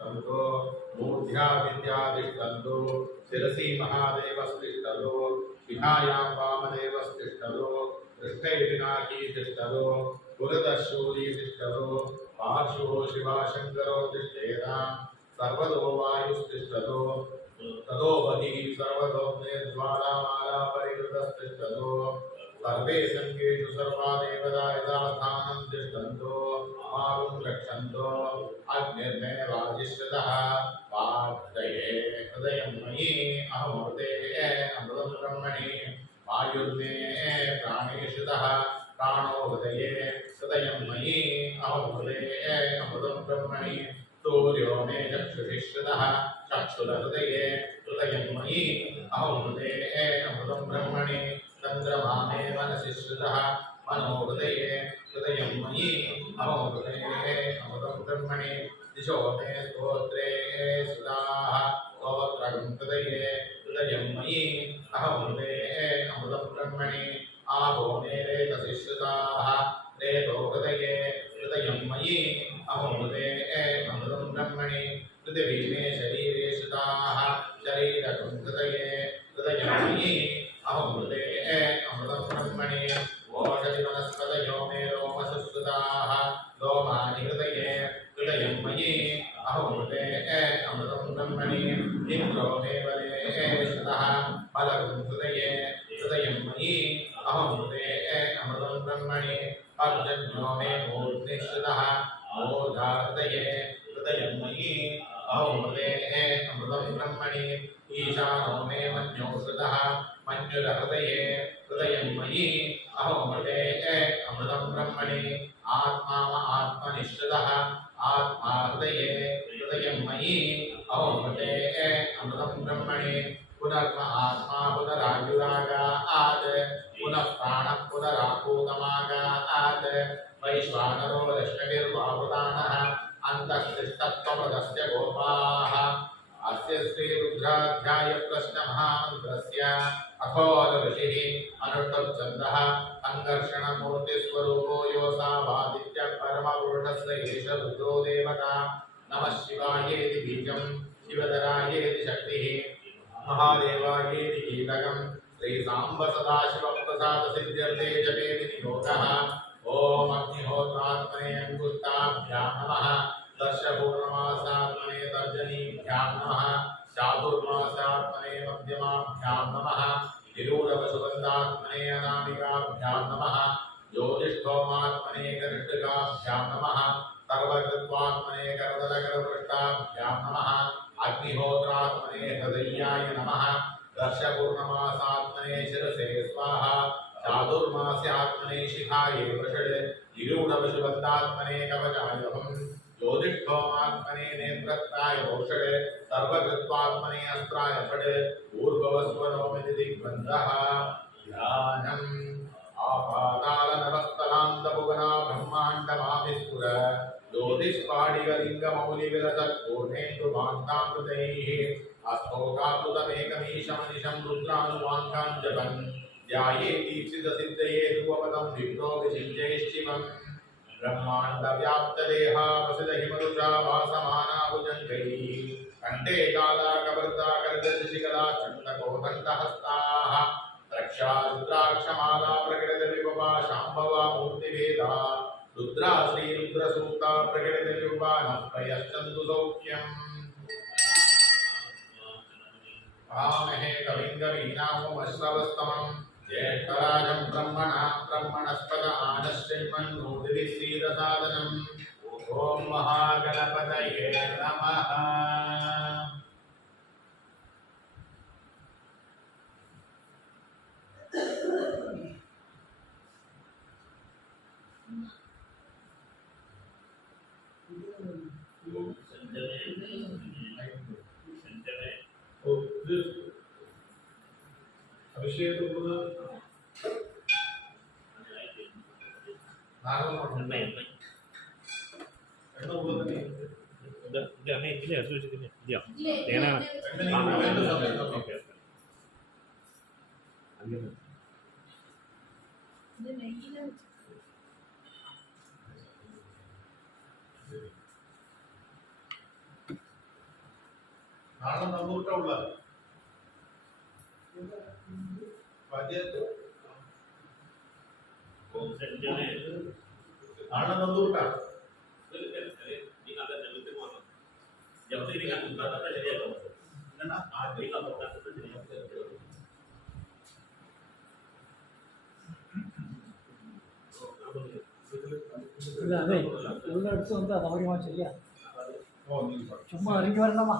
तंतो मूर्ध्या विद्यादिष्टन्तो शिरसि महादेवस्तिष्ठतो विहायां वामदेवस्तिष्ठतो पृष्ठे पिनाकी तिष्ठतो पुरतशूली तिष्ठतो पार्श्वो शिवाशङ्करो तिष्ठेतां सर्वतो वायुस्तिष्ठतो ततो बहिः सर्वतोऽग्निर्ज्वालामाला परिवृतस्तिष्ठतो सर्वे संकेषु सर्वा देवता यथास्थानं तिष्ठन्तो मारुं रक्षन्तो अग्निर्मे वाजिष्ठतः वाग्दये हृदयं मयि अहमृते अमृतं ब्रह्मणि वायुर्मे प्राणेषुतः प्राणो हृदये हृदयं मयि अहमृते अमृतं ब्रह्मणि सूर्यो मे चक्षुषि श्रुतः चक्षुर्हृदये हृदयं मयि अहमृते अमृतं ब्रह्मणि चंद्रमा मे मनसि श्रुतः मनो हृदये हृदयं मयि अहमृते अमृतं ब्रह्मणि दिशो मे स्तोत्रे सुधाः स्तोत्रं हृदये हृदयं मयि अहमृते अमृतं ब्रह्मणि आपो मे रेतसि श्रुताः रेतो हृदये हृदयं मयि अहमृते अमृतं ब्रह्मणि पृथिवी मे शरीरे श्रुताः शरीरकं हृदये हृदयं मयि अहमृते अमृतं ब्रह्मणि ओषधि वनस्पतयो मे रोमसुश्रुताः लोमानि हृदये हृदयं मयि अहमृते अमृतं ब्रह्मणि इन्द्रो मे बले श्रुतः बलं हृदये हृदयं मयि अहमृते अमृतं ब्रह्मणि पर्जन्यो मे मूर्ध्नि श्रुतः मूर्धा हृदये हृदयं मयि अहमृते अमृतं ब्रह्मणि ईशानो मे मन्यो श्रुतः मन्युरहृदये हृदयं मयि अहमृते अमृतं ब्रह्मणि आत्मा आत्मनिश्चितः आत्मा हृदये हृदयं मयि अहमृते अमृतं ब्रह्मणि पुनर्म आत्मा पुनरायुरागात् पुनः प्राणः पुनरापूतमागात् वैश्वानरो रश्मिर्वावृतानः अन्तःशिष्टत्वमदस्य गोपाः अस्य श्रीरुद्राध्याय प्रश्नमहामन्त्रस्य अथोर ऋषिः अनुष्टुप्छन्दः सङ्कर्षणमूर्तिस्वरूपो योऽसावादित्य परमपुरुषस्य एष रुद्रो देवता नमः शिवायेति बीजं शिवधरायेति शक्तिः महादेवायेति कीलकं श्रीसाम्ब सदाशिवप्रसादसिद्ध्यर्थे जपेति नियोगः ॐ अग्निहोत्रात्मने अङ्गुष्ठाभ्यां नमः दर्शपूर्णमासात्मने तर्जनीभ्यां नमः चातुर्मासात्मने मध्यमाभ्यां नमः निरूढवसुगन्धात्मने अनामिकाभ्यां नमः ज्योतिष्ठोमात्मने कनिष्ठिकाभ्यां नमः सर्वकृत्वात्मने करतलकरपृष्ठाभ्यां नमः अग्निहोत्रात्मने हृदयाय नमः दर्शपूर्णमासात्मने शिरसे स्वाहा चातुर्मास्यात्मने शिखाये वषड् निरूढवसुगन्धात्मने कवचाय ज्योतिष्ठोमात्मने नेत्रत्राय औषध सर्वकृत्वात्मने अस्त्राय फट् ऊर्ध्वस्वरोमिति दिग्बन्धः ध्यानम् आपातालनभस्तलान्तभुवना ब्रह्माण्डमाभिस्फुर ज्योतिष्पाडिकलिङ्गमौलिविलसत्पूर्णेन्दुभान्तामृतैः अस्तोकाप्लुतमेकमीशमनिशं रुद्रानुवाङ्कान् जपन् ध्यायेतीप्सितसिद्धये ध्रुवपदं विप्रो विचिन्त्यैश्चिवम् ब्रह्माण्डव्याप्तदेहा वसितहिमरुषा भासमानाभुजङ्गैः कण्ठे कालाकवृता करदर्शिशिखला चण्डकोदण्डहस्ताः रक्षा रुद्राक्षमाला प्रकटितविभवा शाम्भवा मूर्तिभेदा रुद्रा श्रीरुद्रसूक्ता प्रकटितविभवा नः प्रयश्चन्तु सौख्यम् आमहे कविं कवीनामुमश्रवस्तमम् ज्येष्ठराजं ब्रह्मणस्पद आनश्चिन्मन्नोतिभिः श्रीरसादनम् ॐ महागणपतये नमः। अभिषेक ആണെന്ന് നമ്പൂട്ട ആണെന്ന് നമ്പൂട്ട അതെ അടുത്ത് എന്താ സൗകര്യമാ ചെയ്യാം ചുമ്മാ ഇറങ്ങി വരണമാ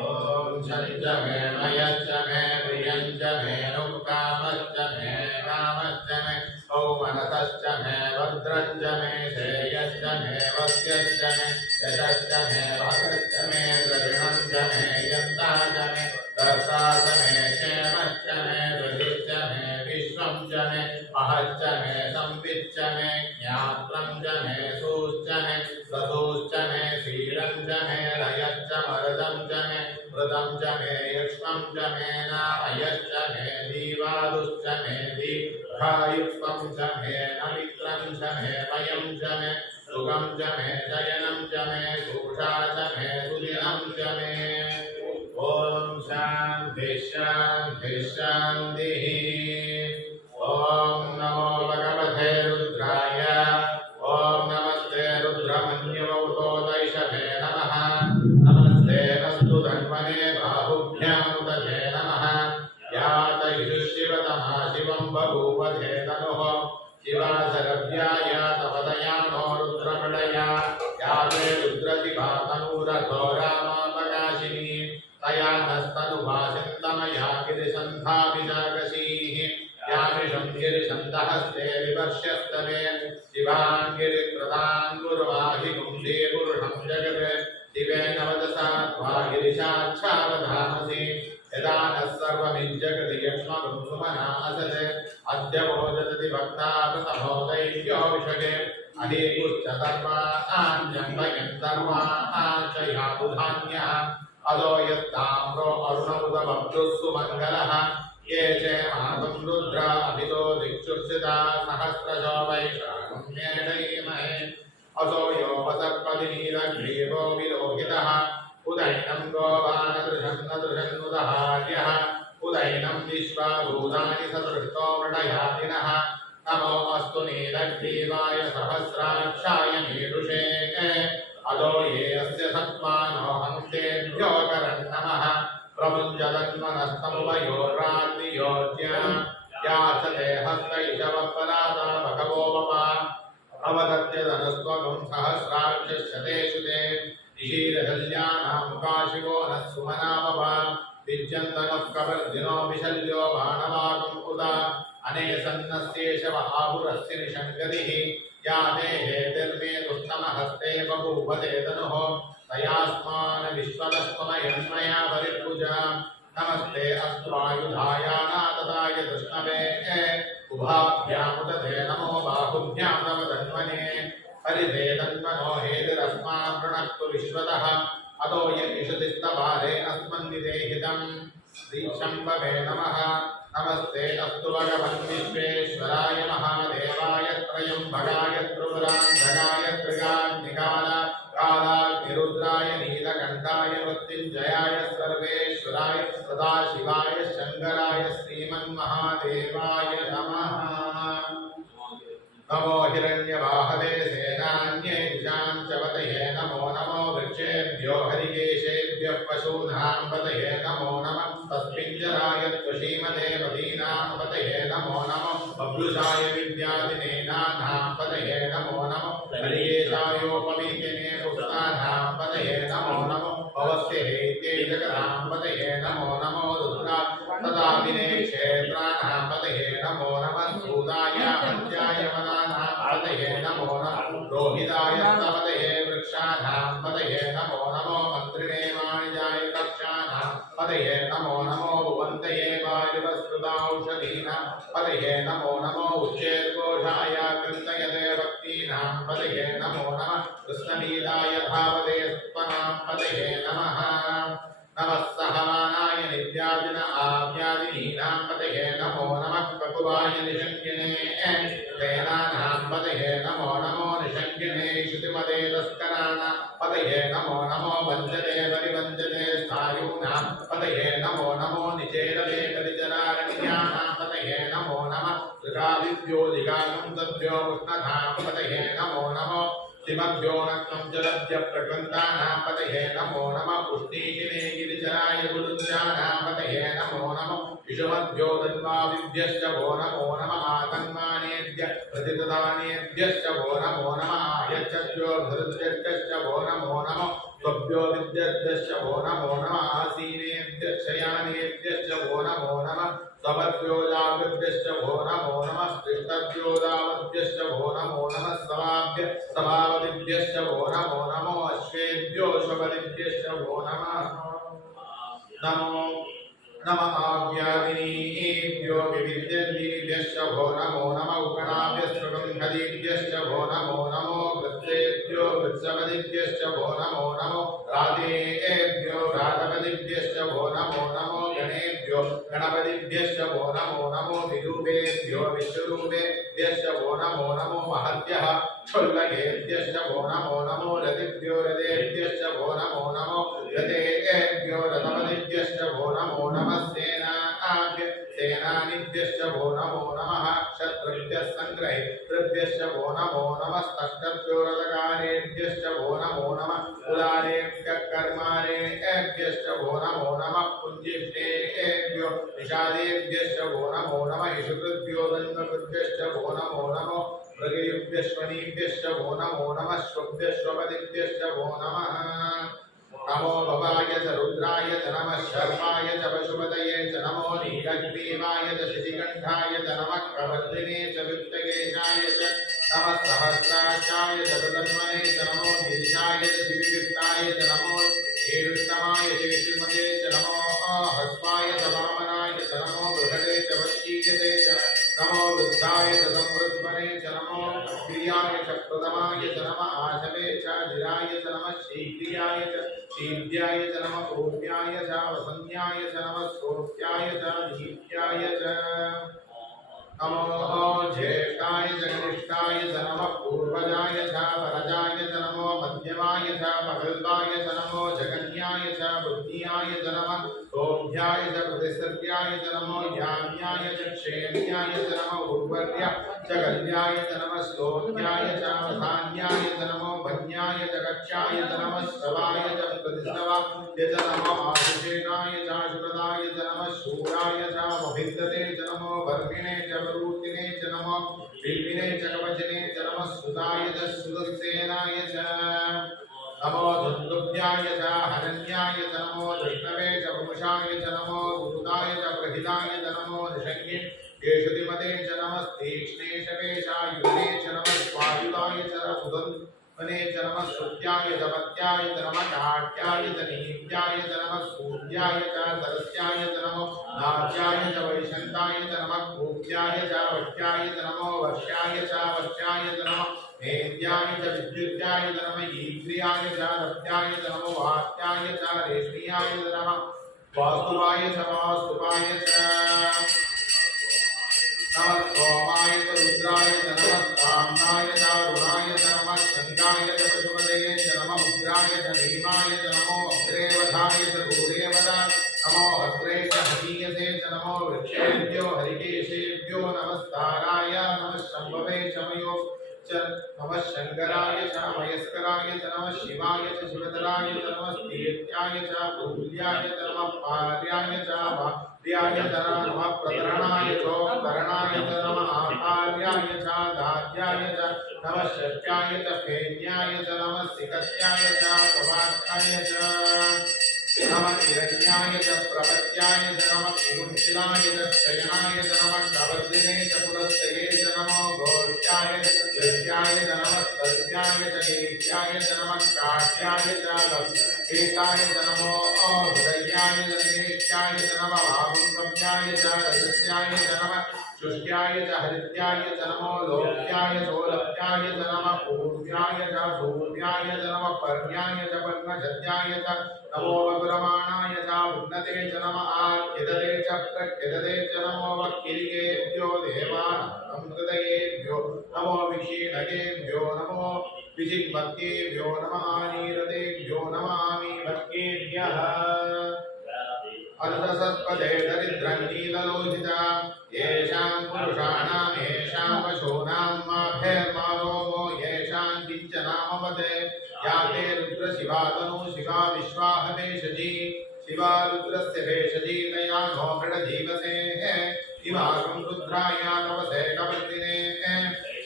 ओम शनिच मे मयच मे प्रियंच मे नुकामच मे कामच मे सौमनसच मे भद्रंच मे श्रेयश्च मे वस्यश्च मे यशश्च मे भागश्च मे द्रविणंच मे यन्ताच मे दर्शाच मे क्षेमश्च मे दृढिश्च मे विश्वंच मे अहच्च मे संविच्च मे ज्ञात्रंच मे सूश्च मे ससूश्च मे शीलंच मे लयश्च मरदंच मे मृदंच मे युष्मंच मे नामयश्च मे दीवादुश्च मे दीर्घायुक्तंच मे नमित्रंच मे वयंच मे सुगंच मे शयनंच मे घोषा च मे सुदिनंच मे ओम शांति शांति शांतिः ओम नमो भगवते रुद्राय ओम नमस्ते रुद्रमन्यवतोदैषभे नमः नमस्ते अस्तु धन्वने बाहुभ्यामुदते नमः यात शिवतमा शिवं बभूवते तनुः शिवासरव्याय तपदयानो रुद्रमडया याते रुद्रशिखा तनूरथो रामापकाशिनी तया नस्तनुभासिन्दमया गिरिसन्धाभिजागसीः यामिषं गिरिसन्दहस्ते विवर्ष्यस्तमे शिवान् गिरिप्रदान् गुरुवाहिगुंडे पुरुषं जगत् शिवेन वदसा त्वा गिरिशाच्छावधामसि यदा नः सर्वमिज्जगति यक्ष्मगुं सुमना असत् अद्य भोजदति भक्ता प्रतमो दैव्यो विषगे अहेकुश्च सर्वान् सर्वान् च यातुधान्यः अदो यत्ताम्रो अरुणमुदमब्दुः सुमङ्गलः ये च मातुं रुद्रा अभितो दिक्षुषिता सहस्रशो वैशाखम्येषयीमहे असो यो वसर्पतिनीलग्रीवो विलोहितः उदैनं गोपानदृशं नदृशन्नुदहार्यः उदैनं विश्वाभूतानि सदृष्टो मृडयादिनः नमो अस्तु नीलग्रीवाय सहस्राक्षाय मीडुषे अदो ये अस्य सत्त्वानो हन्तेभ्यो करन्नमः प्रमुञ्जदन्मनस्तमुभयोर्रात्रियोज्या याचते हस्तैषवपराता भगवो वपा अवदत्यदनस्त्वगं सहस्राक्षश्चतेषु ते ऋषीरशल्यानां काशिवो नः सुमनावपा विद्यन्तनः कवर्दिनो विशल्यो बाणवागम् उत अनेसन्नस्येषव आहुरस्य निषङ्गतिः या देहे निर्मे दुष्टमहस्ते बभूवते तनुः तयास्मान् विश्वतस्त्वमयन्मया परिपूजा नमस्ते अस्त्वायुधायानातदाय कृष्णवे उभाभ्यामुदते नमो बाहुभ्यां नव धन्वने हरिते तन्मनो हेतिरस्मान् वृणक्तु विश्वतः अतो यमिषतिस्तवारे अस्मन्निदेहितं श्रीशम्भवे नमः नमस्ते अस्तु भगवन् विश्वेश्वराय महादेवाय त्रयम्बकाय त्रिपुरान्तकाय त्रिकाग्निकालाग्निरुद्राय नीलकण्ठाय मृत्युञ्जयाय सर्वेश्वराय सदाशिवाय शङ्कराय श्रीमन्महादेवाय नमः नमो हिरण्यवाहवे सेनान्ये दिशां च पतये नमो नमो वृक्षेभ्यो हरिकेशेभ्यः पशूनां पतये नमो नमः तस्मिञ्जराय त्वशीमते पदीनां पतये नमो नमः बभ्रुषाय विद्यादिनेनानां पतये नमो नमः हरिकेशायोपमीतिने पुष्टानां पतये नमो नमः भवस्य हेत्यै जगदां पतये नमो नमो रुद्रा तदाभिने क्षेत्राणां पतये नमो नमः सूदाय हत्याय मदानां पतये नमो नमः रोहिताय स्तपतये वृक्षाणां पतये नमो नमो मन्त्रिणे वाणिजाय कक्षाणां पतये नमो नमो भुवन्तये वायुवस्कृताौषधीनां पतये नमो नमो उच्चैर्घोषाय कृन्तयते भक्तीनां पतये नमो नमः कृष्णलीलाय धावते स्तनां पतये नमः नमः सहमानाय नित्या वाजिन आव्यादिनीनां पतये नमो नमः ककुवाय निषङ्गिने वेदानां पतये नमो नमो निषङ्गिने श्रुतिमते तस्कराणां पतये नमो नमो वञ्चते परिवञ्चते स्थायूनां पतये नमो नमो निचेतते कलिजरारण्यानां पतये नमो नमः ऋगादिभ्यो दिगानं तद्भ्यो उष्णधां पतये नमो नमो सिमभ्यो नक्तं जलभ्य प्रकृन्तानां पतये नमो नमः उष्णीकिने गिरिजराय गुरुञ्जानां पतये नमो नमः विषमभ्यो तद्भाविभ्यश्च वो नमो नमः आतन्मानेभ्य प्रतिददानेभ्यश्च वो नमो नमः आयच्छभ्यो धृत्यश्च वो नमो नमः त्वभ्यो विद्यद्भ्यश्च वो नमो नमः आसीनेभ्यश्च शयानेभ्यश्च वो नमो नमः सवद्भ्यो जागृभ्यश्च वो नमो नमः स्पृष्टभ्यो दावद्भ्यश्च वो नमो नमः सभावदिभ्यश्च वो नमो नमो अश्वेभ्यो शबदिभ्यश्च वो नमो नमः आव्यादिनीभ्यो विविद्यद्भ्यश्च वो नमो नमः उकणाभ्यश्च वो नमो नमो वृत्तेभ्यो वृत्सवदिभ्यश्च वो नमो नमो राधेभ्यो राधवदिभ्यश्च वो नमो नमो गणेभ्यो गणपतिभ्यश्च वो नमो नमो विरूपेभ्यो विश्वरूपेभ्यश्च वो नमो नमो महद्भ्यः क्षुल्लकेभ्यश्च वो नमो नमो रतिभ्यो रथेभ्यश्च वो नमो नमो रथेभ्यो रथपतिभ्यश्च वो नमो नमः सेनानिभ्यश्च वो नमो नमः क्षत्रिभ्यः सङ्ग्रहितृभ्यश्च वो नमो नमः स्तष्टभ्यो रथकारेभ्यश्च वो नमो नमः कुलालेभ्यः कर्मारेभ्यश्च वो नमो नमः पुञ्जिष्टेभ्यो निषादेभ्यश्च वो नमो नमः इषुकृभ्यो दण्डकृभ्यश्च वो नमो नमो मृगयुभ्यश्वनीभ्यश्च वो नमो नमः श्वभ्यश्वपदिभ्यश्च वो नमः नमो भवाय च रुद्राय च नमः शर्माय च पशुपतये च नमो नीलग्रीवाय च शिशिकण्ठाय च नमः प्रवर्धिने च वित्तकेशाय च नमः सहस्राक्षाय च तन्मने च नमो गिरिशाय च शिविवित्ताय च नमो हेरुष्टमाय च विष्णुमते च नमो हस्वाय च वामनाय च नमो बृहदे च वशीयते च नमो वृद्धाय च संवृद्मने च नमो प्रियाय च प्रथमाय च नमः आशवे च जिराय च नमः शीघ्रियाय च शीघ्र्याय च नमः पूर्व्याय च वसन्याय च नमः सोत्याय च दीप्याय च नमो ज्येष्ठाय च कनिष्ठाय च नमः पूर्वजाय च वरजाय च नमो मध्यमाय च प्रगल्भाय च नमो जगन्याय च बुद्धियाय च नमः सोभ्याय च प्रतिसर्याय च नमो याम्याय च क्षेम्याय च नमो उर्वर्य च गल्याय च नमः श्लोक्याय च वधान्याय च नमो भन्याय च कक्षाय च नमः श्रवाय च प्रतिष्ठवाय च नमो आशुषेणाय च शुभदाय च नमः शूराय च मभिद्दते च नमो वर्मिणे च वरूतिने च नमो बिल्विने च कवचने च नमः सुताय च सुदसेनाय च नमो दुन्दुभ्याय च हरण्याय च नमो दृष्णवे च वंशाय च नमो उरुताय च प्रहिताय च नमो निषङ्गे केशुतिमते च नमः तीक्ष्णेशवे च युधे च नमः स्वायुधाय च सुदन्वने च नमः श्रुत्याय च पत्याय च नमः काट्याय च नीत्याय च नमः सूर्याय च सरस्याय च नमो नाट्याय च वैशन्ताय च नमः कूप्याय च वट्याय च नमो वर्ष्याय च वर्ष्याय च नमः मेद्याय च विद्युत्याय च नमः ईन्द्रियाय च रथ्याय च नमो वात्याय च रेष्म्याय च नमः वास्तुवाय च वास्तुवाय च नमः सोमाय च रुद्राय च नमः काम्नाय च रुणाय च नमः शङ्काय च पशुपतये च नमः उग्राय च भीमाय च नमो अग्रेवधाय च दूरेवद नमो अग्रे च हरीयसे च नमो वृक्षेभ्यो हरिकेशेभ्यो नमस्ताराय नमः शम्भवे च मयो च नमः शङ्कराय च मयस्कराय च नमः शिवाय च शिवतराय च नमः तीर्थ्याय च भूल्याय च नमः पार्याय च भार्याय च नमः प्रतरणाय चोत्तरणाय च नमः आचार्याय च दार्याय च नमः शक्याय च फेन्याय च नमः सिकत्याय च प्रवाक्याय च नमः हिरण्याय च प्रपत्याय च नमः विमुञ्चिनाय च शयनाय च नमः कवर्धिने च पुरस्तये च नमो घोष्याय च दृश्याय च नमः तस्याय च नीत्याय च नमः काट्याय च एकाय च नमो हृदयाय जनेष्याय च नमः वागुंसम्याय च रजस्याय च नमः शुष्क्याय च हरित्याय च नमो लोक्याय सोलभ्याय च नमः पूर्व्याय च सूर्याय च नमः पर्याय च पर्णजन्याय च नमो वक्रमाणाय च उन्नते च नमः आख्यदते च प्रख्यदते च नमो वक्किरिकेभ्यो देवानां हृदयेभ्यो नमो विक्षीणकेभ्यो नमो विजिह्वद्भ्यो नमः आनीरतेभ्यो नमामि भक्तेभ्यः अर्थसत्पदे दरिद्रं नीललोहिता येषां पुरुषाणां येषां पशूनां माभेर्मारोमो येषां किञ्चनामवदे या ते रुद्रशिवातनु शिवा विश्वाहवेशजी शिवा रुद्रस्य भेषजी तया नो मृडजीवसेः इवागं रुद्राया नवसे कवर्तिने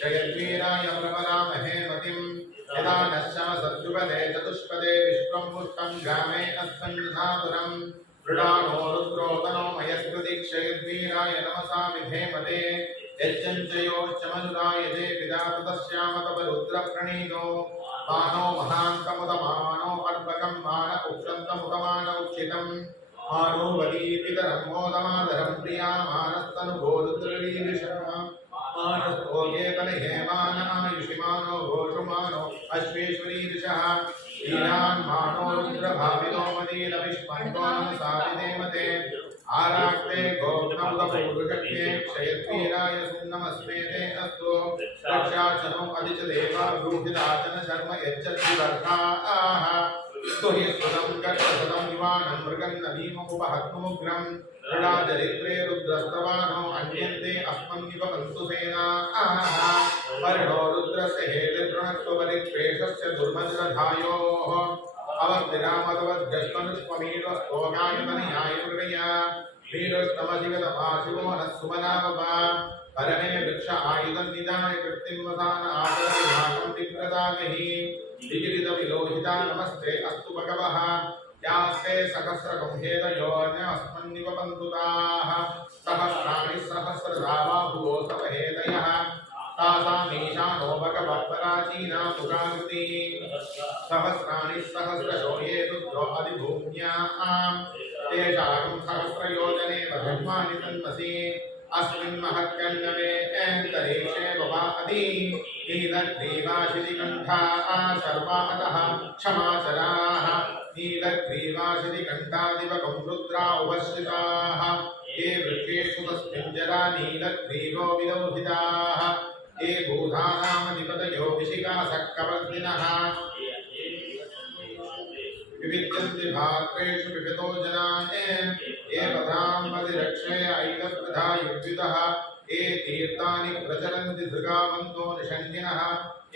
शयद्वीराय प्रवरामहे मतिं यदा नश्यमसद्युपदे चतुष्पदे विश्वं पुष्टं ग्रामे अस्मन्नातुरम् मृडानो रुद्रो तनो मयस्कृतिक्षयद्वीराय नमसा विधेमते यज्जञ्जयोश्चमनुराय ते पिदाततस्यामतपरुद्रप्रणीतो मानो महान्तमुदमानो अर्पकं मान उक्षन्तमुदमान उक्षितं मानो वदीपितरं मोदमादरं प्रिया मानस्तनुभोरुद्रवीरिषः मानस्तोगेतनहे मान आयुषिमानो घोषुमानो अश्वेश्वरीरिषः ीनान् मानो रुद्रभाविनो मदीनविष्पन्तो नमसाविधेमते आराक्ते गोग्नमुदपूरुषज्ञे क्षयद्वीराय सुन्नमस्मेते अस्तु रक्षाचनो अधिच देवा ब्रूहिदाचन शर्म यच्चद्विवर्षाः स्तुहि स्तुतं कर्षसदं युवानं मृगन्नभीममुपहत्मुग्रं दृढाचरित्रे रुद्रस्तवानो अन्यन्ते अस्मन्निव पन्तु सेनाः वर्णो रुद्रस्य हेतिर्वृणत्वपरिक्लेशस्य दुर्मज्रधायोः अवग्निरामतवद्गस्मनुष्पमीडस्तोगायतनयाय मृगया वीरस्तमधिगतमाशिवो नः सुमनावपा परमे वृक्ष आयुधं निधाय कृत्तिमवसान आचरविभागं दिग्प्रदागहि दिगिरितविलोहिता नमस्ते अस्तु भगवः यास्ते सहस्रगुंहेदयोऽन्यस्मन्निव पन्तुताः सहस्राणि सहस्रधा बाहुवो सवहेदयः तासामीशानो भगवत्पराचीना मुखाकृति सहस्राणि सहस्रशो ये रुद्रो अधिभूम्याम् तेषां सहस्रयोजने ब्रह्माणि तन्मसि अस्मिन् महत्कण्डमे अन्तरिक्षे भवादि नीलग्रीवाशितिकण्ठाः सर्वादः क्षमाचराः नीलग्रीवाशितिकण्ठादिवकं रुद्रा उपश्रिताः ये वृक्षेषु तस्मिन् जरा नीलग्रीवो विलोहिताः ये भूतानामधिपतयो विशिखासः कवर्धिनः विविद्यन्ति भात्रेषु विविधो जनाः ये पदां परिरक्षे ऐकप्रधा युक्तितः ये तीर्थानि प्रचरन्ति धृगावन्तो निषङ्गिनः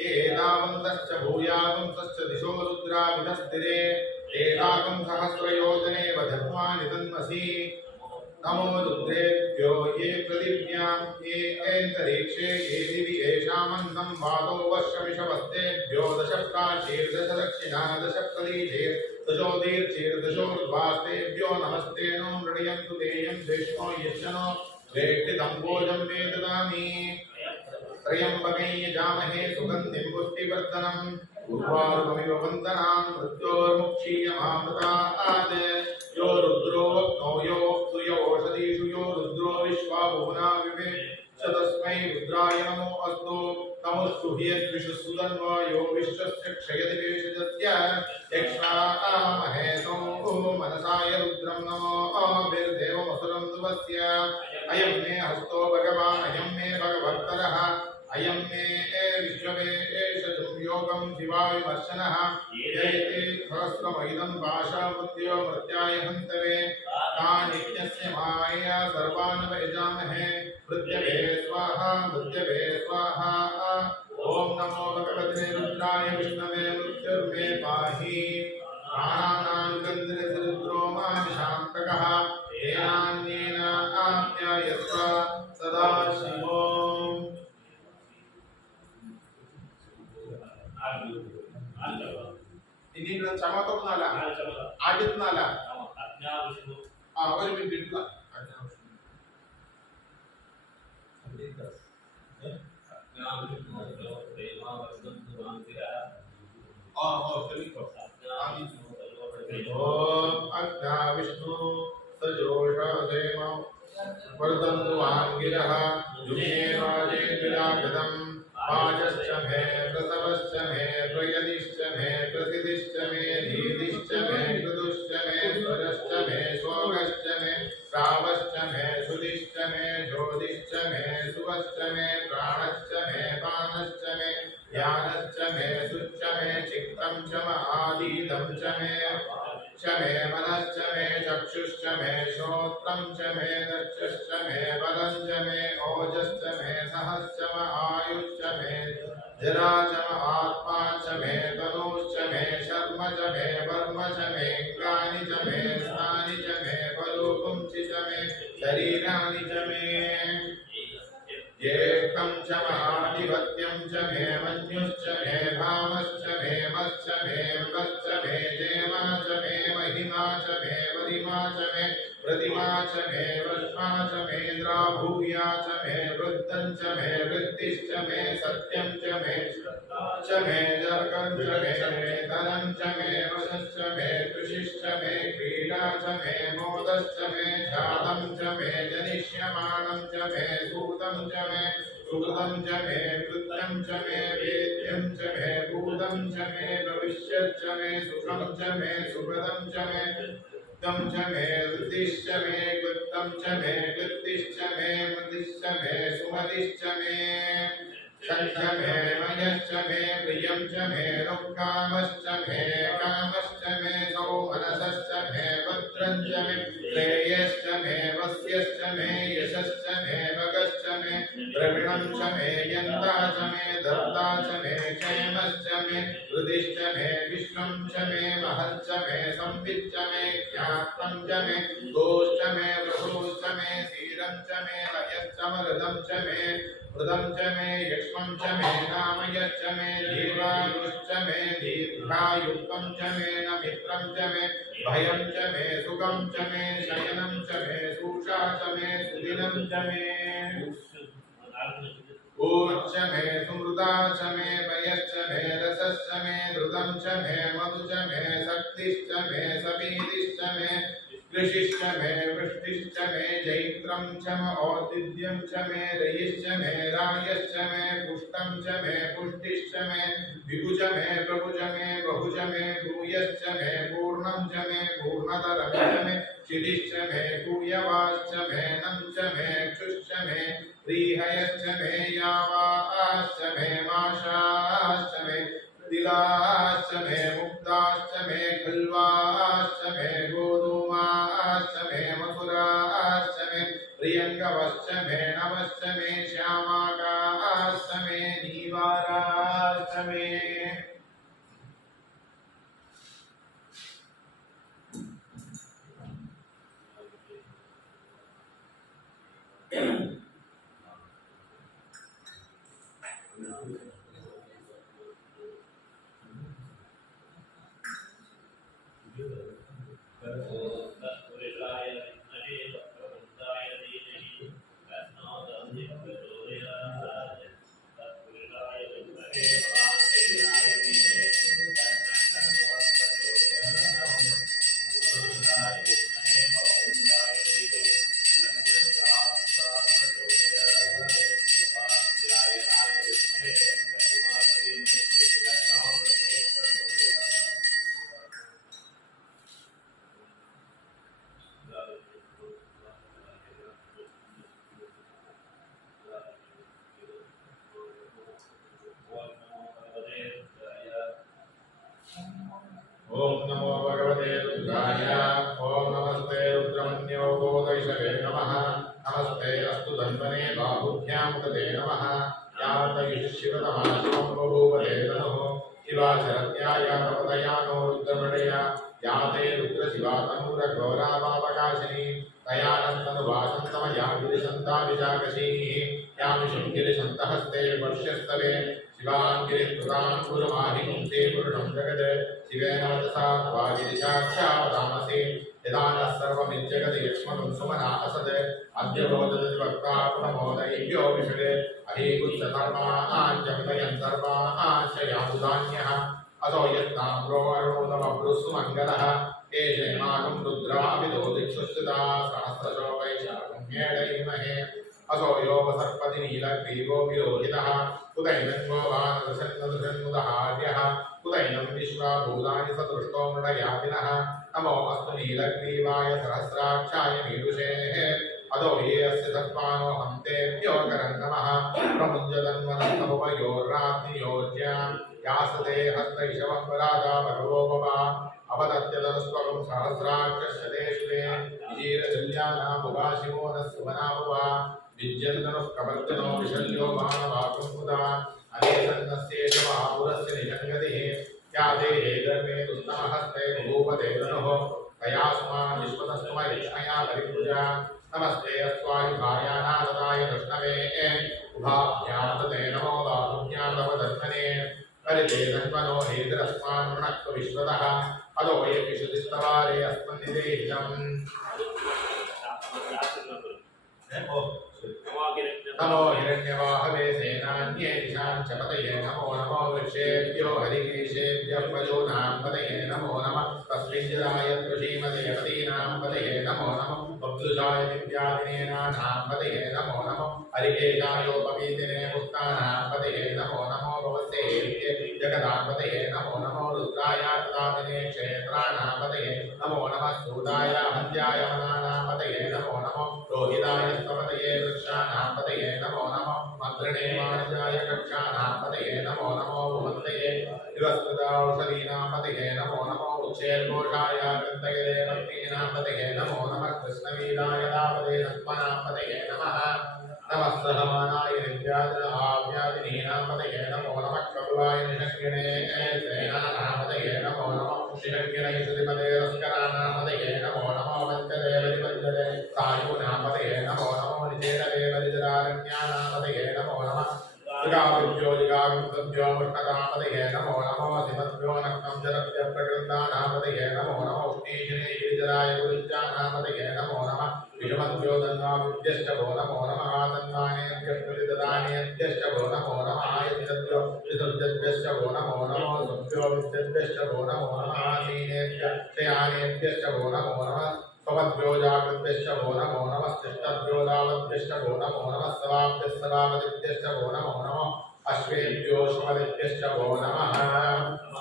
ये एतावन्तश्च भूयावन्तश्च दिशो रुद्राविदस्तिरे एताकं सहस्रयोजने वधत्वानि तन्मसि नमो रुद्रेभ्यो ये पृथिव्यां ये अन्तरिक्षे ये दिवि येषामन्नं वातो वर्षमिषवस्तेभ्यो दश प्राचीर्दश दक्षिणा दश प्रदीचेर् दशोदीर्चेर्दशोर्वास्तेभ्यो नमस्ते नो मृडयन्तु तेयं विष्णो यच्छनो वेष्टिदम्बोजं मे ददामि त्र्यम्बकै यजामहे सुगन्धिं पुष्टिवर्धनम् उर्वारुकमिव वन्दनां मृत्योर्मुक्षीयमामृतात् यो रुद्रो वक्नो यो यो ओषधीषु यो रुद्रो विश्वा भुवना विवे च तस्मै रुद्राय नमो अस्तु तमुस्तु ह्यद्विषुसुदन्वा यो विश्वस्य क्षयति वेषजस्य यक्षामहे सो मनसाय रुद्रं नमो अभिर्देवमसुरं सुवस्य अयं मे हस्तो भगवान् अयं मे भगवत्तरः अयं मे विश्ववेशजं योगं शिवाविमर्शनः ययते सहस्रमैदं पाशामुद्यो मृत्याय हन्तवे तानित्यस्य माया सर्वान् वैजामहे मृत्यवे स्वाहा मृत्यवे स्वाहा ॐ नमो भगवते रुद्राय विष्णवे मृत्युर्मे पाहि प्राणानां गन्धर्वरुद्रो मां शान्तकः येनान्येन आप्यायस्व सदा शिवो ini sama atau nala? Adit nala. Apa yang beda? Oh, jadi kok. ओम अग्ना विष्णु सजोषाधेम वर्धन्तु आङ्गिरः युगे राजे विराजतम् वाजश्च मे प्रसवश्च मे प्रयदिश्च मे प्रसिद्धिश्च मे धीतिश्च मे कृतुश्च मे स्वरश्च मे शोकश्च मे श्रावश्च मे सुधिश्च मे ज्योतिश्च मे सुवश्च मे प्राणश्च मे पानश्च मे ज्ञानश्च मे सुच्च मे चित्तं च महादीदं च मे मनश्च मे चक्षुश्च मे श्रोत्रं च मे दक्षश्च मे बलं च मे ओजश्च मे सहश्च आयुश्च मे जरा च आत्मा च मे तनुश्च मे शर्म च मे वर्म च मे कानि च मे स्थानि च मे परोपुंसि च मे शरीराणि च मे ज्येष्ठं च महाधिपत्यं च मे मन्युश्च मे भामश्च मे मश्च मे वश्च मे जेमा च मे महिमा च मे वरिमा च मे प्रतिमा च मे वश्मा च मे द्राभूया च मे वृद्धं च मे वृत्तिश्च मे सत्यं च मे च मे जर्गं च मे धनं च मे वशश्च मे कृषिश्च मे क्रीडा च मे मोदश्च मे जातं च मे जनिष्यमाणं च मे सूतं च मे सुकृतं च मे कृत्यं च मे वेद्यं च मे भूतं च मे भविष्यच्च मे सुखं च मे सुप्रदं च मे तं च मे वृद्धिश्च मे कृतं च मे कृत्तिश्च मे मतिश्च मे सुमतिश्च मे संच मे मयश्च मे प्रियं च मे रुक्कामश्च मे कामश्च मे सौमनसश्च मे भद्रं च मे श्रेयश्च मे वस्यश्च मे यशश्च मे भगश्च मे द्रविणं च मे यन्ता च मे दत्ता च मे क्षेमश्च मे हृदिश्च मे विश्वं च मे महच्च मे संविच्च मे ज्ञातं च मे गोश्च मे प्रभुश्च मे क्षीरं च मे लयश्च मृदं च मे मृदं च मे यक्ष्मं च मे नामयश्च मे दीर्घायुश्च मे दीर्घायुक्तं च मे नमित्रं च मे भयं च मे सुखं च मे शयनं च मे सूषा च मे सुदिनं च मे ऊर्च मे सुमृता च मे वयश्च मे रसश्च मे धृतं च मे मधु च मे शक्तिश्च मे सपीतिश्च मे कृषिश्च मे वृष्टिश्च मे जैत्रं च मे औदिद्यं च मे रयिश्च मे रायश्च मे पुष्टं च मे पुष्टिश्च मे विभुज मे प्रभुज मे बहुज मे भूयश्च मे पूर्णं च मे पूर्णतरं च मे क्षितिश्च मे भूयवाश्च मे नं च मे क्षुश्च मे श्रीहयश्च मे यावाश्च मे माशाश्च मे तिलाश्च मे मुक्ताश्च मे खल्वाश्च मे गोधूमाश्च मे मथुराश्च मे प्रियङ्गवश्च मे नवश्च मे श्यामाकाश्च मे नीवाराश्च मे ओम नमो भगवते रुद्राय ओम नमस्ते रुद्रमन्यो गोदैशवे नमः नमस्ते अस्तु धन्वने बाहुभ्यां तते नमः यातयुष्शिवतमः शिवं बभूवते तनुः शिवाचरत्याय तपदयानो रुद्रमणया याते रुद्रशिवा तनूरघोरा पापकाशिनी तयानन्तनुवासन्तमया गिरिसन्ताभिजाकशीः यामिषं गिरिसन्तहस्ते वर्ष्यस्तवे शिवां गिरिकृतां गुरुमाहिंसे पुरुषं जगत् शिवेन वचसा त्वागिरिशाख्यावदामसि यदा नः सर्वमिज्जगति यक्ष्मणं सुमना असद् अद्य भवदति वक्ता पुनमोदयिभ्यो विषये अहीकुत्सधर्माञ्चमितयं सर्वाञ्च यामुदान्यः अतो यत्ताम्रो अरुणोदमभ्रुः सुमङ्गलः एषेमाकं रुद्राभितो दिक्षुश्चिता सहस्रशो वैशाखं मेडयिमहे असो योपसर्पति नीलग्रीवो विरोहितः उदैनन्वो वानदशन्नदशन्मुदहार्यः उदैनं विश्वा भूतानि सदृष्टो मृडयातिनः नमो अस्तु नीलग्रीवाय सहस्राक्षाय मीदुषेः अदो ये अस्य सत्त्वानो हन्तेभ्यो करं नमः प्रमुञ्जतन्वनस्तमुपयोर्रात्रियोज्यां यासते हस्तैषवं परादा भगवो भवा अवदत्यतनुस्त्वं सहस्राक्षशतेष्वे विजीरजल्यानामुभाशिवो न सुमनाभुवा विज्यन्तनुः प्रवर्तनो विशल्यो मानवाकुमुदा अनेसन्नस्येषवापुरस्य निजङ्गतिः याते हेदर्मे दुस्तमहस्ते भूपते तनुः तयास्मान् विश्वतस्मरिष्णया परिपूजा नमस्ते अस्वायुभायानाददाय कृष्णवे उभाभ्यान्तते नमो बाहुभ्यान्तवदर्शने परिते तन्वनो हेतिरस्मान् वृणक्तु विश्वतः अदो ये विशुदिस्तवारे अस्मन्निदेहितम् नमो हिरण्यवाहवे सेनान्ये दिशां च पतये नमो नमो वृक्षेभ्यो हरिकेशेभ्यः पशूनां पतये नमो नमः तस्मिञ्जराय कृषीमते पतीनां पतये नमो नमः बब्दुषाय विद्यादिनेनानां पतये नमो नमः हरिकेशायोपवीतिने पुष्टानां पतये नमो नमो भवस्येभ्ये जगदां पतये नमो नमो रुद्राय तदामिने क्षेत्राणां पतये नमो नमः सूदाय हन्त्याय वनानां पतये नमो नमः रोहिताय स्तपतये वृक्षाणां पतये नमो नमः मन्त्रिणे वाणिजाय कक्षाणां पतये नमो नमो भुवन्तये तिरस्कृतौषधीनां पतये नमो नमो उच्चैर्घोषाय कृन्तये भक्तीनां पतये नमो नमः कृष्णवीराय दापदे नत्मनां पतये नमः नमः सहमानाय नित्यादिनाव्यादिनीनां पतये नमो नमः करुवाय निषङ्गिणे सेनानां पतये नमो नमः निषङ्गिणे श्रीमते रस्कराणां पतये नमो नमो वञ्चरे वरिवञ्चरे सायूनां पतये नमो नमो निचेरवे वरिजरारण्यानां पतये नमो नमः जिगाविभ्यो जिगाविभ्यो मुष्टकां पतये नमो नमो शिवभ्यो नक्तं जरभ्य प्रकृतानां पतये नमो नमो उष्णीजने गिरिजराय गुरुज्जानां पतये नमो नमः विषमभ्यो दन्वाविभ्यश्च भो नमो नमः तन्वानेभ्यः प्रतिददानेभ्यश्च भो नमो नमः आयतिभ्यो विसृज्यभ्यश्च भो नमो नमो सुभ्यो विद्यभ्यश्च भो नमो नमः आसीनेभ्यः शयानेभ्यश्च भो नमो नमः स्वभद्भ्यो जागृभ्यश्च भो नमो नमः तिष्ठभ्यो दावद्भ्यश्च भो नमो नमः सवाभ्यः सवावदिभ्यश्च भो नमो नमः अश्वेभ्यो श्वदिभ्यश्च भो नमः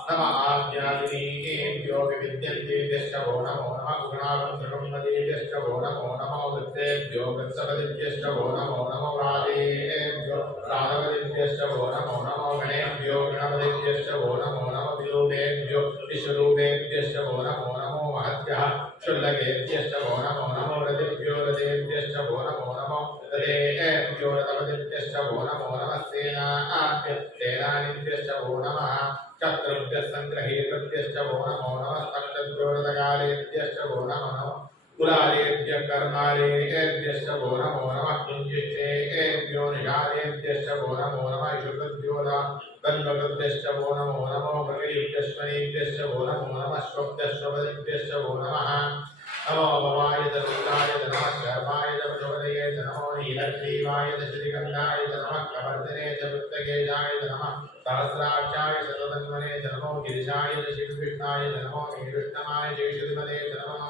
नमः आद्यादिनीभ्यो विविद्यन्तेभ्यश्च भो नमो नमः गुणागन्धकम्पदेभ्यश्च भो नमो नमः वृत्तेभ्यो वृत्सपदिभ्यश्च भो नमो नमो राधेभ्यो राधवदिभ्यश्च भो नमो नमो गणेभ्यो गणपतिभ्यश्च भो नमो नमः विरूपेभ्यो विश्वरूपेभ्यश्च भो नमो नमो महद्भ्यः क्षुल्लकेभ्यश्च भो नमो नमो रतिभ्यो रतेभ्यश्च भो नमो नमो रतेभ्यो रतपतिभ्यश्च भो नमो नमः सेनानिभ्यश्च भो नमः शत्रुभ्यः सङ्ग्रहेतृभ्यश्च भो नमो नमः स्तब्धभ्यो रथकालेभ्यश्च भो नमो नमः कुलालेभ्यः कर्मालेभ्यश्च भो नमो नमः कुञ्जिष्टेभ्यो निषादेभ्यश्च भो नमो नमः शुद्धभ्यो दन्वकृभ्यश्च भो नमो नमो मृगेभ्यश्वनेभ्यश्च भो नमो नमः श्वभ्यश्वपदिभ्यश्च भो नमः नमो भवाय च रुद्राय च नमः शर्माय च प्रचोदये च नमो नीलग्रीवाय च श्रीगन्धाय च नमः प्रवर्तने च वृत्तकेशाय च नमः सहस्राक्षाय शततन्वने च नमो गिरिशाय च श्रीकृष्णाय च नमो नीकृष्णमाय च श्रीमते च नमः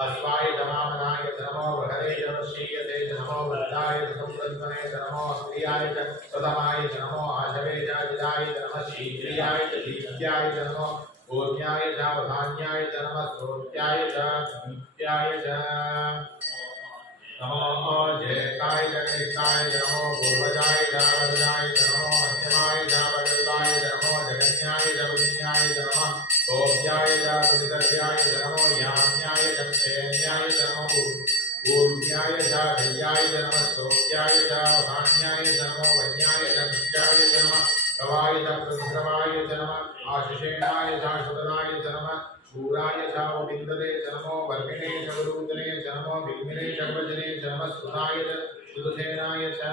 वस्वाय च वामनाय च नमो बृहदे च श्रीयते च नमो वृद्धाय च संवृत्तने च नमो स्त्रियाय च प्रथमाय च नमो आशवे च जिदाय च नमः शीघ्रियाय च दीप्त्याय च नमो भोज्याय च वधान्याय च नमः श्रोत्याय च दीप्त्याय च नमो ज्येष्ठाय च कनिष्ठाय च नमो पूर्वजाय च वज्राय च नमो मध्यमाय च प्रकृताय च नमो जगन्याय च पुण्याय च नमः सोभ्याय च प्रतिदर्भ्याय च नमो याम्याय च क्षेम्याय च नमो पूर्व्याय च धैर्याय च नमः श्रोत्याय च वधान्याय च नमो वन्याय च नित्याय च नमः सवाय च प्रतिश्रवाय च नमः आशिषेणाय च शुतनाय च नमः शूराय च विन्दते च नमो वर्मिणे च वरूतने च नमो बिल्मिने च वज्रे च नमः सुताय च सुदसेनाय च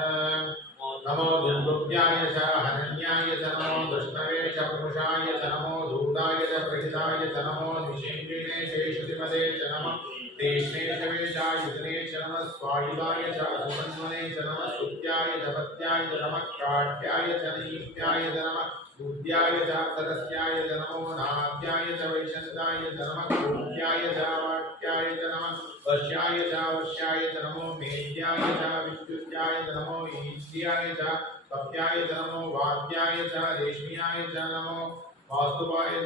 नमो दुर्गुभ्याय च हनन्याय च नमो दृष्णवे च पुरुषाय च नमो धूताय च प्रहिताय च नमो निषेङ्गिणे च श्रुतिमते च नमः तेष्णे च वेशायुधने च नमः स्वायुधाय च सुमन्वने च नमः स्तुत्याय च पत्याय च नमः काढ्याय च नीत्याय च नमः सूर्याय च सरस्याय च नमो नाभ्याय च वैशन्ताय च नमः सूर्याय च वाक्याय च नमः वर्ष्याय च नमो मेद्याय च विद्युत्याय च नमो ईश्याय च तप्याय च नमो वाद्याय च रेश्म्याय च नमो वास्तुवाय च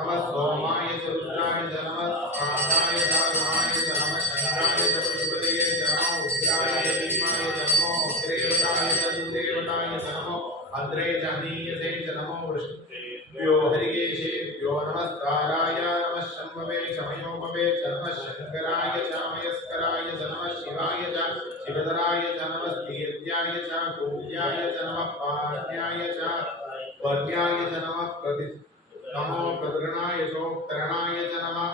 नमः सोमाय च रुद्राय च नमः स्वाहाय च रुमाय च नमः शंकराय च पशुपतये च नमो उग्राय च भीमाय च नमो उग्रेवताय च दुर्देवताय च नमो भद्रे च हनीयसे च नमो वृष्णिभ्यो हरिकेशेभ्यो नमस्काराय नमः शम्भवे च मयोपवे च नमः शंकराय च मयस्कराय च नमः शिवाय च शिवधराय च नमः कीर्त्याय च पूज्याय च नमः पार्याय च वर्याय च नमः नमो प्रदृणाय चोक्तरणाय च नमः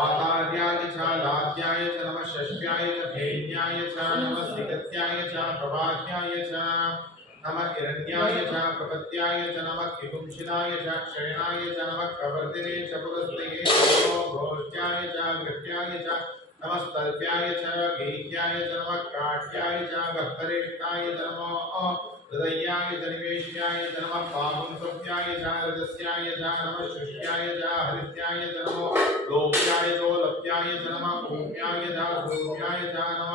आचार्याय च लाद्याय च नमः षष्ट्याय च धेन्याय च नमः सिगत्याय च प्रभात्याय च नमः हिरण्याय च प्रपत्याय च नमः किपुंशिनाय च क्षयणाय च नमः प्रवर्तिने च पुरस्तये नमो घोष्ट्याय च घृत्याय च नमः स्तल्प्याय च गीत्याय च नमः काट्याय च गह्वरेष्ठाय च नमो हृदयाय च निवेश्याय च नमः पापुंसव्याय च रजस्याय च नमः शुष्याय च हरित्याय च नमो लोक्याय च लप्याय च नमः भूम्याय च सूर्याय च नमः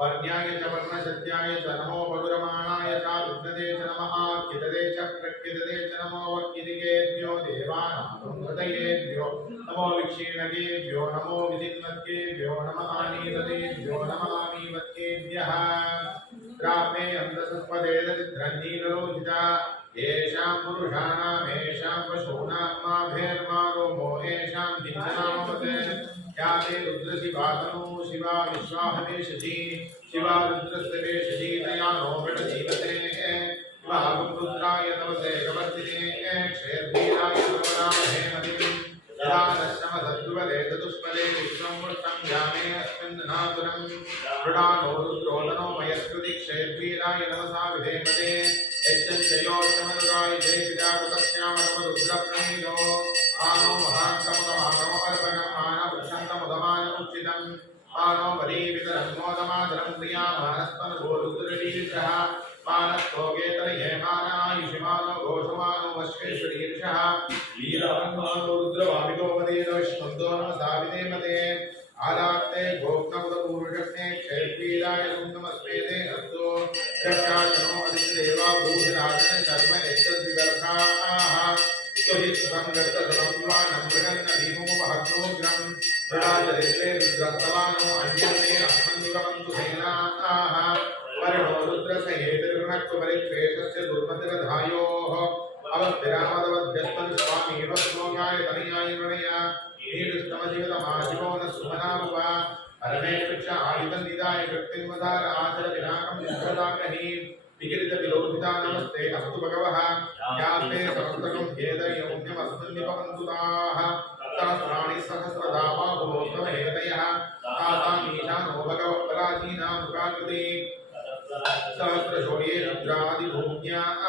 वर्ण्याय च वर्णशत्याय च नमो पगुरमाणाय च विद्मदे च नमः कितदे च प्रकृतदे च नमो वर्किदिकेभ्यो देवानां हृदयेभ्यो नमो विक्षीणकेभ्यो नमो विधिन्वद्केभ्यो नमः आनीतदेभ्यो नमः आमीवत्केभ्यः ग्रामे अंधसस्पदेदधिध्रन्नीलोहिता येषां पुरुषाणामेषां पशूनां माभेर्मारोमो येषां भिन्नामवते या ते रुद्रशिवातनो शिवा विश्वाहवेशजी शिवा रुद्रस्य वेशजी तया नो वृषजीवते शिवा रुद्राय तवसे कवर्तिने क्षेत्रीराय सर्वरामहे मतिं यदा नश्यमसद्युवदे चतुष्पदे विश्वं वृष्टं यामे अस्मिन् नातुरं मृडानो रुद्रोदनो मयस्कृति क्षेत्रीराय नमसा विधेमते यज्जन्ययोषमनुराय जय पिताकुतस्यामनमरुद्रप्रणीतो आनो महान्तमुदमानो अर्पणम् आनवृक्षन्तमुदमानमुच्चितम् आनो वरीवितरं मोदमातरं प्रियामानस्तनुगोरुद्रवीर्षः मानस्तोगेतरये मानायुषिमानो घोषमानो वश्वेश्वरीर्षः वीरवन्मानो रुद्रवामिकोपदेन विष्णुन्दो नमसा विधेमते आदात्ते भोक्तमुदपूरुषस्ने क्षेत्रीराय नमस्मेते अस्तु चक्राचनो अधिदेवा भूषराजन कर्म यच्छद्विवर्षाः स्तुहि सुसंगतसलं विवानं मृगन्न भीमो महत्तोग्रं मृडाचरित्रे रुद्रस्तवानो अन्यन्ते अस्मन्निवन्तु सेनाः वर्णो रुद्रसहेतिर्गुणत्व परित्वेषस्य दुर्मतिरधायोः अवस्थिरामदवध्यस्तन स्वामी वस्मोगाय तनयाय प्रणया नीडुष्टमजीवतमाशिवो न सुमनामुप अरणे वृक्ष आयुधनिदाय कृत्तिन्वधार आचर विनाकं निष्प्रदाकहि विकिरित विलोकिता नमस्ते अस्तु भगवः यास्ते समस्तकं भेदयौन्यमस्मिन्निपवन्तुताः सहस्राणि सहस्रदावा भूतमहेतयः तासामीशानो भगवः पराचीना मुखाकृति सहस्रशोये रुद्रादिभूम्याः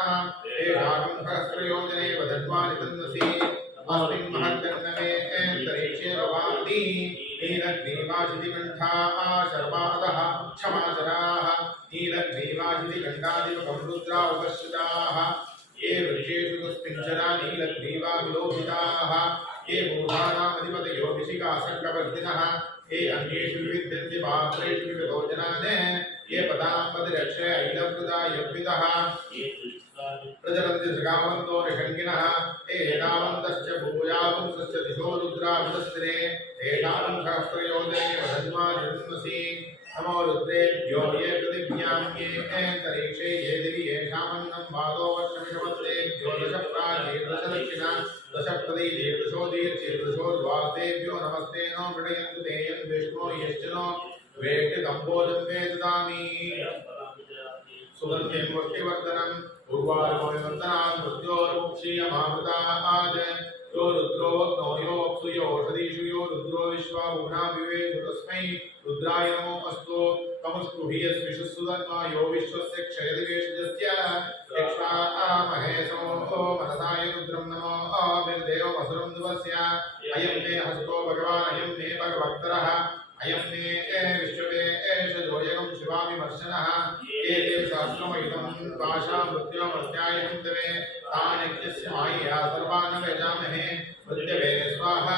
एषाकं सहस्रयोजने वधन्वानि तन्वसि अस्मिन् महद्गन्धमे अन्तरिक्षे भवानि नीलग्रीवाशितिकण्ठाः शर्वादः क्षमाचराः नीलग्रीवाशितिकण्ठादिवकं रुद्रा उपश्रुताः ये वृक्षेषु तस्मिञ्चरा नीलग्रीवा विलोहिताः ये भूतानामधिपतयो विशिखासर्गवर्धिनः ये अन्येषु विविध्यन्ति पात्रेषु विविधो जनान् ये पदाम्पतिरक्षय ऐलकृता यद्विदः प्रजलन्ति सृगावन्तो निषङ्गिनः एतावन्तश्च भूयापुंसश्च दिशो रुद्राभितस्तिरे एतावन् सहस्रयोजने वधन्वानिर्मसि नमो रुद्रेभ्यो ये पृथिव्याम्ये अन्तरिक्षे ये दिवि येषामन्नं वादो वर्षमिषमत्तेभ्यो दशप्राचीर्दशदक्षिणा दशप्रदीर्दशोदीर्चिर्दशोर्वासेभ्यो नमस्ते नो मृडयन्तु तेयं विष्णो यश्च नो वेष्टिदम्बोजं ते ददामि सुगन्धिं पुष्टिवर्धनं उर्वारुकविवर्धनान् मृत्योर्मुक्षीयमामृताः यो रुद्रोऽग्नो योऽप्सु योषधीषु यो रुद्रो विश्वाभुवना विवेशु तस्मै रुद्राय नमो अस्तु तमुस्तु हि यस्विषु सुधन्वा यो विश्वस्य क्षयदिवेशजस्य यक्ष्वामहे समो मनसाय रुद्रं नमो आविर्देवमसुरं दुवस्य अयं मे हस्तो भगवान् अयं मे भगवत्तरः अयं मे विश्ववे एष जोयगं शिवामिमर्शनः एते सहस्रमहितं पाशा मृत्यो मर्त्याय हन्तवे तान् यज्ञस्य मायया सर्वान् वेजामहे मृत्यवे स्वाहा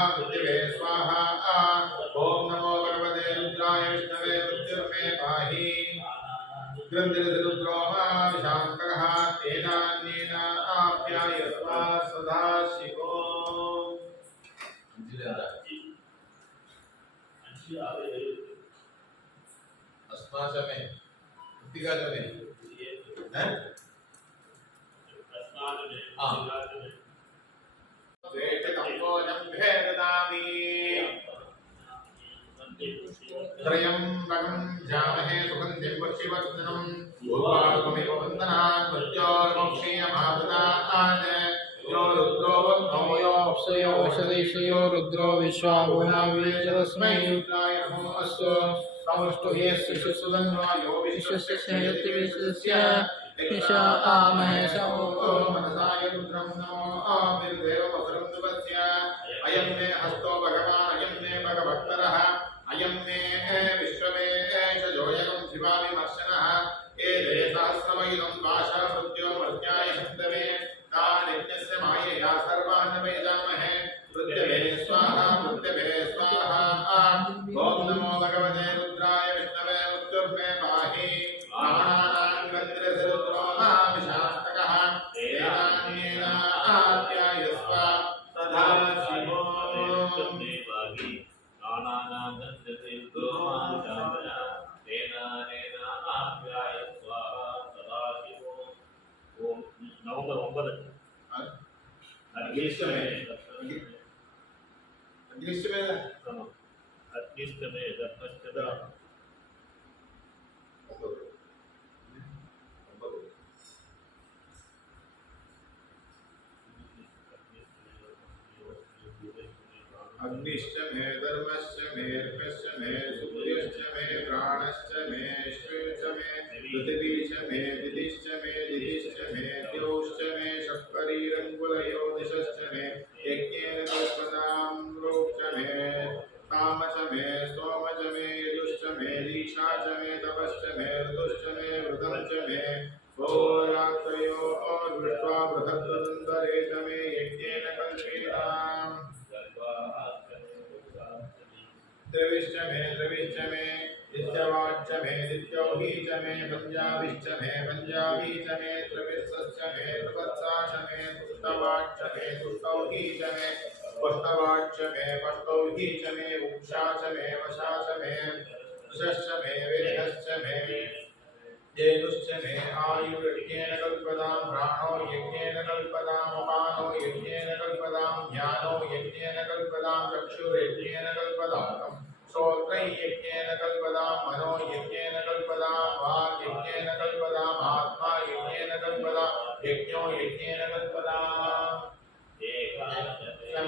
ॐ नमो भगवते रुद्राय विष्णवे मृत्युर्मे पाहि ग्रन्थिरुद्रोमा विशाङ्करः तेनान्येन आप्यायस्व सदा शिवो अस्माशमे कृतिकाजमे हैं वेटकम्बोजं भेददामि त्र्यम्बकं जामहे सुगन्धिं पुष्टिवर्धनम् उर्वारुकमिव वन्दनात् मृत्योर्मोक्षीयमापदात् यो रुद्रो वक्तोयो अप्सयो वशदेशयो रुद्रो विश्वाभुवनावीजतस्मै रुद्राय नमो अस्तु तमस्तु येस्य सुसुदन्वा यो विश्वस्य शयति विश्वस्य निशा आमहेशो मनसाय रुद्रं नमो आमिर्देवमसुरं दुवस्य अयं मे हस्तो भगवान् अयं मे भगवत्तरः अयं मे विश्वमेशजोयगं शिवाविमर्शनः एते सहस्रमयुधं पाशा मृत्यो मर्त्याय हन्तवे तान् यज्ञस्य मायया सर्वान् वेदामहे मृत्यवे स्वाहा ॐ नमो भगवते रुद्राय विष्णवे मृत्युर्मे पाहि प्राणानां गन्धर्वरुद्रोमा विशान्तकः तेनान्येन आप्यायस्व सदा शिवो नवंबर 9 अग्निष्टमे धर्मश्चदा अग्निश्च मे धर्मश्च मे अर्कश्च मे सूर्यश्च मे प्राणश्च मे श्रेयश्च मे पृथिवी च मे दिदिश्च मे दिदिश्च मे द्यौश्च मे शक्करीरङ्कुलयो दिशश्च मे यज्ञेन कल्पनां रोक्ष मे ताम च मे सोम च मे यजुश्च मे दीक्षा च मे तपश्च मे ऋतुश्च मे वृतं च मे होरात्रयो दृष्ट्वा बृहद्वदन्तरे च मे यज्ञेन कल्पेताम् द्रविश्च मे दित्यवाच्च मे दित्यौही च मे पञ्जाबिश्च मे पञ्जाबी च मे द्रवित्सश्च मे द्रुवत्सा च मे तुष्टवाच्च मे तुष्टौही च मे पुष्टवाच्च मे पष्टौही च मे उक्षा च मे वशा च मे वशश्च मे वेदश्च मे जेनुश्च मे आयुर्यज्ञेन कल्पतां प्राणो यज्ञेन कल्पताम् अपानो यज्ञेन कल्पतां ज्ञानो यज्ञेन कल्पतां चक्षुर्यज्ञेन कल्पताम् श्रोत्रै यज्ञेन कल्पतां मनो यज्ञेन कल्पतां वाक् यज्ञेन कल्पताम् आत्मा यज्ञेन कल्पतां यज्ञो यज्ञेन कल्पताम्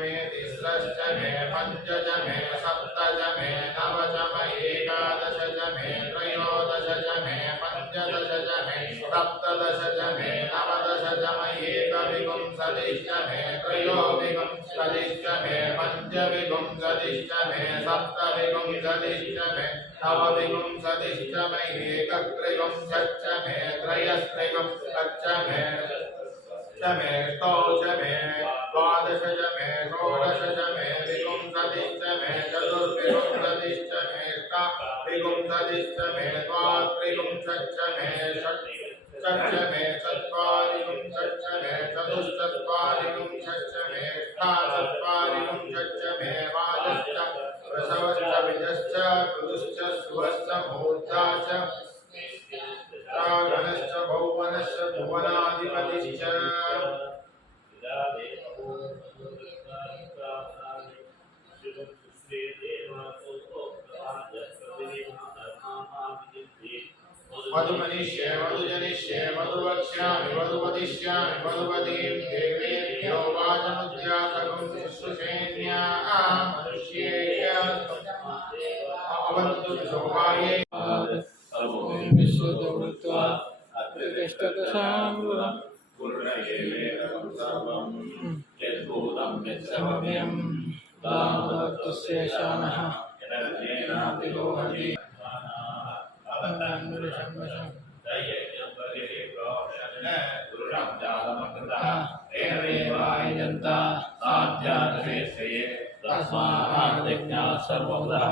मे तिस्रश्च मे पञ्च च मे सप्त च मे नव च मे एकादश च मे त्रयोदश च मे पञ्चदश च मे सप्तदश च मे नवदश च मे एकविंशतिश्च मे त्रयोविंशतिश्च मे पञ्चविंशतिश्च मे सप्तविंशतिश्च मे नवविंशतिश्च मे एकत्रिंशच्च मे त्रयस्त्रिंशच्च मे ष्टौ च मे द्वादश च मे षोडश च मे विंशतिश्च मे चतुर्विंशतिश्च मे अष्टाविंशतिश्च मे द्वात्रिंशच्च मे षट् मे चत्वारिंशच्च मे चतुश्चत्वारिंशच्च मे अष्टाचत्वारिंशच्च मे वाजश्च प्रसवश्च विजश्च ऋतुश्च सुवश्च मूर्धा च गणश्च भुवनश्च भुवनाधिपतिश्च मधुमनिष्ये मधुजनिष्ये मधुवक्ष्यामि मधुवदिष्यामि मधुवतीं देवेभ्यो वाचमुद्यासकं शुश्रूषेण्याः मनुष्येय अवन्तु शोभाये विश्वदवृत्वा अत्रिष्टदशाङ्गुलं पूर्णयेवेदं सर्वं यद्भूतं समव्यं दामोदत्तस्य शानः यदग्नेनातिलोहति पुरुषं जातमकृतः तेन देवायजन्त साध्यादशेषये तस्मात् यज्ञात् सर्वमुदः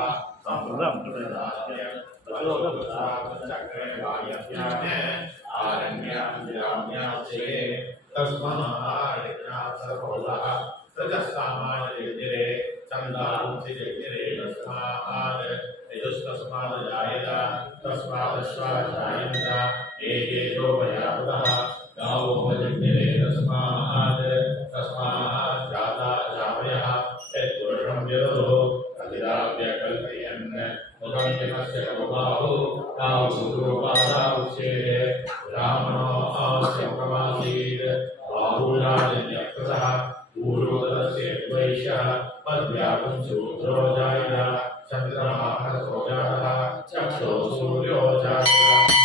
सम्प्रदं कृतदास्य ततोगतचक्रे वायव्याम् आरण्यां तस्मात् यज्ञात् सर्वमुदः सजस्सामान्यजरे चन्दारुचिजरे तस्मात् यजुस्तस्मात् जायत तस्मादश्वा जायन्त एकेतो भयावतः गावो भजन्यरे तस्मात् जाता जावयः यत्पुरुषं यदो अधिराव्यकल्पयन् मुदं यमस्य कवबाहु तावुरूपादा उच्येते ब्राह्मणो आस्यप्रमासीत् बाहुराजन्यकृतः पूर्वोदस्य द्वैषः पद्व्यापं शूद्रो जायत चन्द्रमाहसो जातः चक्षो सूर्यो जातः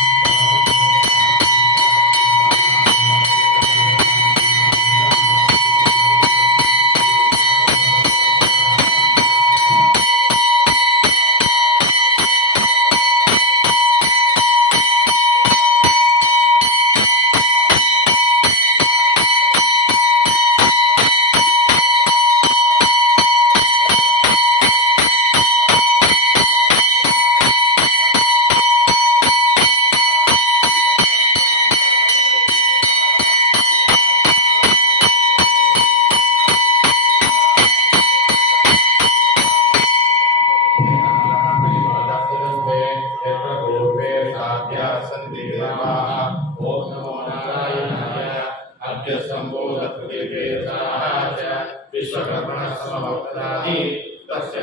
तस्य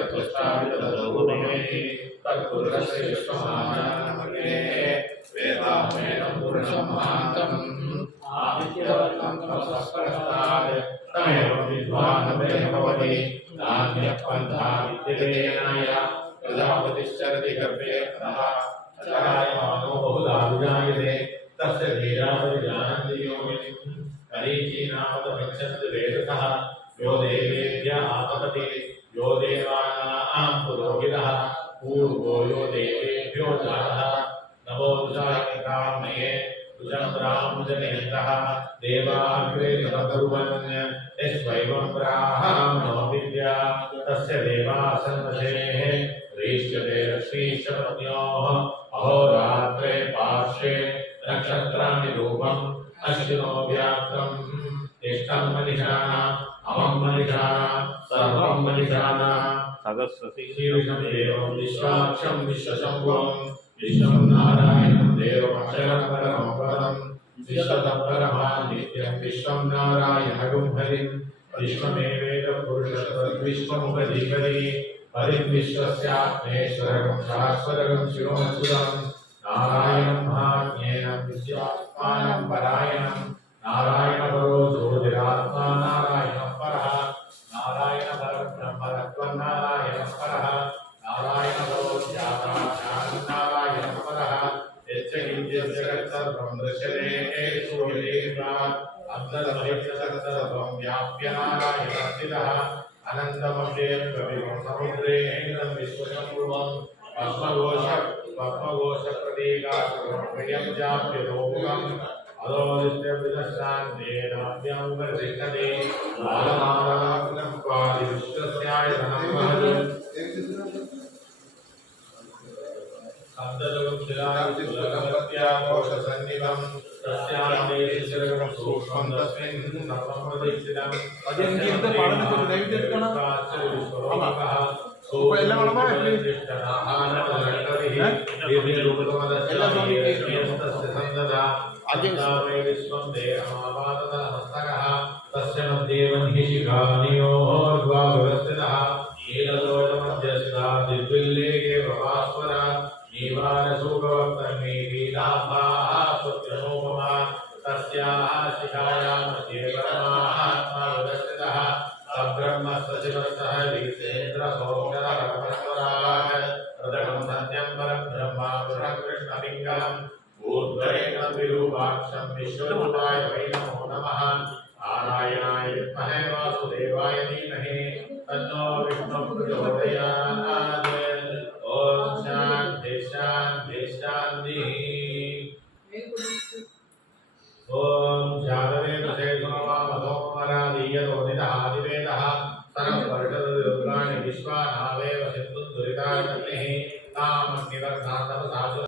तत्पुरुषस्य विश्वमानमग्ने वेदामेनं पुरुषं महान्तम् आदित्यवर्णं तमसस्परस्तात् तमेवं विद्वान् भवति नान्यपन्था विद्यतेनाय प्रजापतिश्चरति गर्भे अचरायमानो बहुधा विजायते तस्य धीरापरिजानन्ति योगिनि करीचीनामतमिच्छन्ति वेदसः यो देवेभ्य आपतति यो देवानां पुरोहितः पूर्वो यो देवेभ्यो जातः नमो तुषायिकामये तुषन्द्रामुजनेन्द्रः देवाग्रे जगदुर्वन् यस्वैवं ब्राह्मणो विद्या तस्य देवासन्मसेः ह्रीष्यते श्रीशपत्न्योः अहोरात्रे पार्श्वे नक्षत्राणि रूपम् अश्विनो व्याप्तम् तिष्ठं मनिषाणाम् अमं मनिषाणाम् सर्वं मनिषाणाम् सरस्वती शीर्षं देवं विश्वाक्षं विश्वशम्भुं विश्वं नारायणं देवमक्षरं परमं पदं विश्वतः परमां नित्यं विश्वं नारायणगुं हरिं विश्वमेवेदं पुरुषस्तद्विश्वमुपजीवति हरिं विश्वस्यात्मेश्वरगं शाश्वतगं शिरोमसुदं नारायणं महाज्ञेयं विश्वात्मानं परायणं नारायणपरो ज्योतिरात्मा नारायणं परः नारायण परब्रह्मतत्त्वं नारायणं परः नारायणपरो ज्ञाता नारायणं परः यच्च किञ्चित् जगत्सर्वं दृश्यते सूर्येन्द्रात् अन्तर्बहिर्जगत्सर्वं व्याप्य नारायणः स्थितः अनन्तमव्ययं समुद्रेन्द्रं विश्वशम्भुवं पद्मघोषप्रतीकाश्रमप्रियं जाप्य लोकम् अदोदित्यविदशान्तेनाभ्यां वर्धिष्ठते लालमालाग्नं पादि विश्वस्यायतनं महत् शब्दजगत्शिलायुगलगत्याघोषसन्निभं तस्यान्तेश्वरं सूक्ष्मं तस्मिन् सर्वमदीक्षितम् अजेंद्र पालन को दयविಟ್ಟು ಇಟ್ಕೋಣ तस्य मध्ये वह्निशिखानियोर्द्वाविवस्थितः नीललोचमध्यस्था दिग्विल्लेखे प्रभास्वरा नीवारशोकवक्त्रमीलीलाभाः स्वत्यनोपमा तस्याः शिखायां मध्ये परमात्मा विवस्थितः सब्रह्मसचिवस्तः वीसेन्द्रसोक्षरपरमेश्वरात् हृदयं सत्यं परब्रह्म कृष्णलिङ्गम् ऊर्ध्वरेण विरूपाक्षं विश्वरूपाय वै नमो नमः।